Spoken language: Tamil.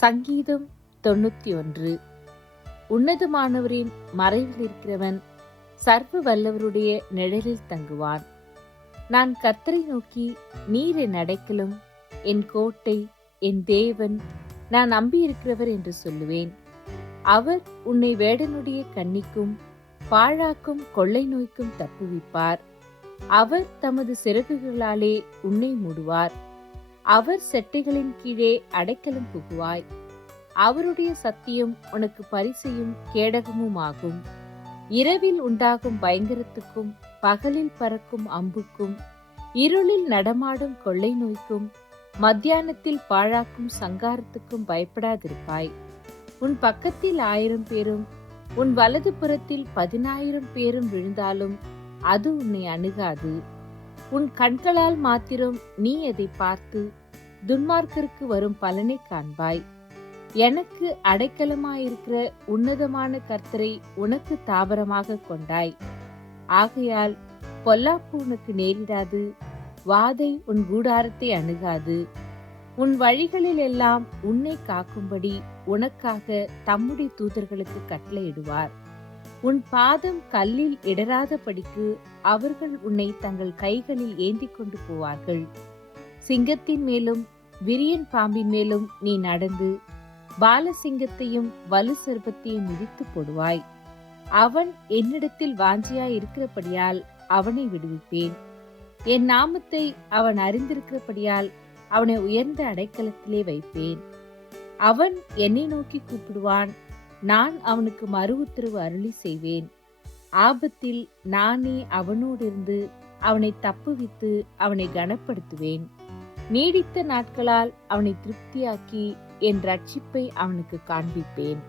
சங்கீதம் 91. உன்னதமானவரின் மறைவில் இருக்கிறவன் சர்வ வல்லவருடைய நிழலில் தங்குவான். நான் கர்த்தரை நோக்கி, நீர் என் அடைக்கலும் என் கோட்டை என் தேவன், நான் நம்பியிருக்கிறவர் என்று சொல்லுவேன். அவர் உன்னை வேடனுடைய கண்ணிக்கும் பாழாக்கும் கொள்ளை நோய்க்கும் தப்புவிப்பார். அவர் தமது சிறகுகளாலே உன்னை மூடுவார். அவர் செட்டைகளின் கீழே அடைக்கலம் புகுவாய். அவருடைய சத்தியம் உனக்கு பரிசையும் கேடகமுமாகும். இரவில் உண்டாகும் பயங்கரத்துக்கும் பகலில் பறக்கும் அம்புக்கும் இருளில் நடமாடும் கொள்ளை நோய்க்கும் மத்தியானத்தில் பாழாக்கும் சங்காரத்துக்கும் பயப்படாதிருப்பாய். உன் பக்கத்தில் 1000 பேரும் உன் வலது புறத்தில் 10,000 பேரும் விழுந்தாலும் அது உன்னை அணுகாது. உன் கண்களால் மாத்திரம் நீ அதை பார்த்து துன்மார்க்கருக்கு வரும் பலனை காண்பாய். எனக்கு அடைக்கலமாயிருக்கிற உன்னதமான கர்த்தரை உனக்கு தாபரமாக கொண்டாய். ஆகையால் பொல்லாப்பு உனக்கு நேரிடாது, வாதை உன் கூடாரத்தை அணுகாது. உன் வழிகளில் எல்லாம் உன்னை காக்கும்படி உனக்காக தம்முடைய தூதர்களுக்கு கட்டளையிடுவார். உன் பாதம் கல்லில் இடராதபடிக்கு அவர்கள் உன்னை தங்கள் கைகளில் ஏந்தி கொண்டு போவார்கள். சிங்கத்தின் மேலும் விரியன் பாம்பின் மேலும் நீ நடந்து பாலசிங்கத்தையும் வலு சர்ப்பத்தையும் மிதித்து போடுவாய். அவன் என்னிடத்தில் வாஞ்சியாய் இருக்கிறபடியால் அவனை விடுவிப்பேன். என் நாமத்தை அவன் அறிந்திருக்கிறபடியால் அவனை உயர்ந்த அடைக்கலத்திலே வைப்பேன். அவன் என்னை நோக்கி கூப்பிடுவான், நான் அவனுக்கு மறு உத்தரவு அருளி செய்வேன். ஆபத்தில் நானே அவனோடிருந்து அவனை தப்புவித்து அவனை கனப்படுத்துவேன். நீடித்த நாட்களால் அவனை திருப்தியாக்கி என் ரட்சிப்பை அவனுக்கு காண்பிப்பேன்.